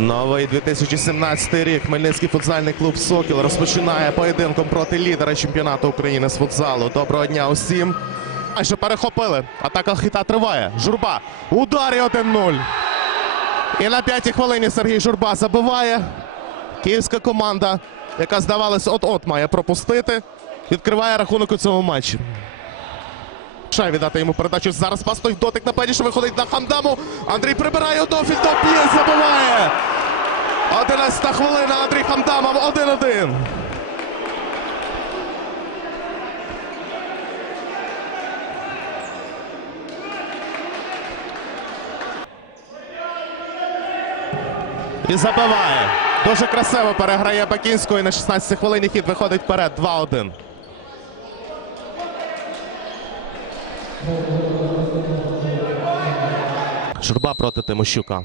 Новий 2017 рік Хмельницький футзальний клуб Сокіл розпочинає поєдинком проти лідера чемпіонату України з футзалу. Доброго дня усім. Майже перехопили. Атака хита триває. Журба. Удар і 1-0. І на п'ятій хвилині Сергій Журба забиває. Київська команда, яка здавалось, от-от має пропустити, відкриває рахунок у цьому матчі. Шай віддати йому передачу. Зараз пастой дотик на пеніше виходить на Хамдаму. Андрій прибирає одного фінтоп'є, забиває. 11 хвилина. Андрій Хамдамов 1-1. І забиває. Дуже красиво переграє Бакінського і на 16 хвилині хід виходить вперед 2-1. Журба проти Тимощука.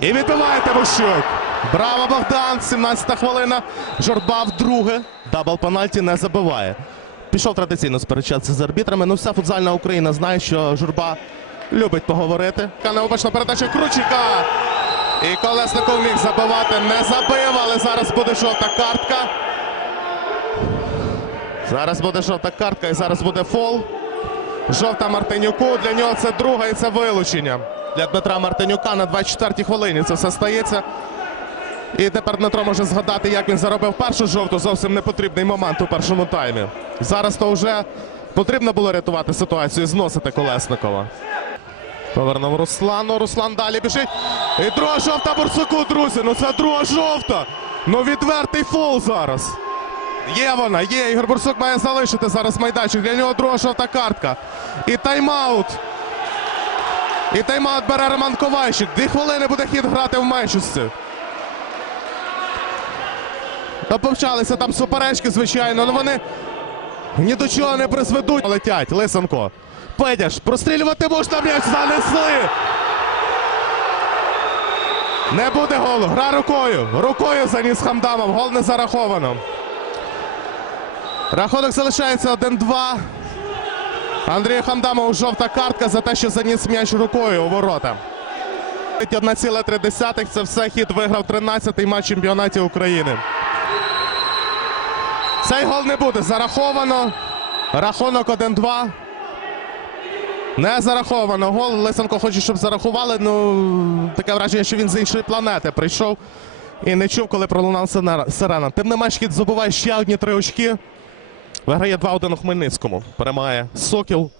І відбиває Тимощук. Браво, Богдан! 17-та хвилина. Журба вдруге. Дабл пенальті не забиває. Пішов традиційно сперечатися з арбітрами. Ну, вся футзальна Україна знає, що журба любить поговорити. Необачна передача Кручика. І Колесников міг забивати. Не забив, але зараз буде жовта картка. Зараз буде жовта картка і зараз буде фол. Жовта Мартинюку. Для нього це друга і це вилучення. Для Дмитра Мартинюка на 24-й хвилині це все стається. І тепер Дмитро може згадати, як він заробив першу жовту. Зовсім непотрібний момент у першому таймі. Зараз то вже потрібно було рятувати ситуацію, зносити Колесникова. Повернув Руслану. Руслан далі біжить. І друга жовта Бурсаку, друзі. Ну це друга жовта. Ну відвертий фол зараз. Є вона, є. Ігор Бурсук має залишити зараз майданчик. Для нього друга жовта картка. І тайм-аут. І тайм-аут бере Роман Ковальчик. Дві хвилини буде хід грати в меншості. Та Повчалися там суперечки, звичайно, але вони ні до чого не призведуть. Летять, Лисенко. Педяш, прострілювати можна м'яч, занесли. Не буде голу. Гра рукою. Рукою заніс Хамдамов. Гол не зараховано. Рахунок залишається 1-2. Андрію Хамдамову жовта картка за те, що заніс м'яч рукою у ворота. 1,3 це все хід виграв 13-й матч чемпіонаті України. Цей гол не буде зараховано. Рахунок 1-2. Не зараховано гол. Лисенко хоче, щоб зарахували. Ну таке враження, що він з іншої планети прийшов і не чув, коли пролунав сирена. Тим не менш, хід забуває ще одні три очки. Виграє 2-1 у Хмельницькому. Перемагає Сокіл.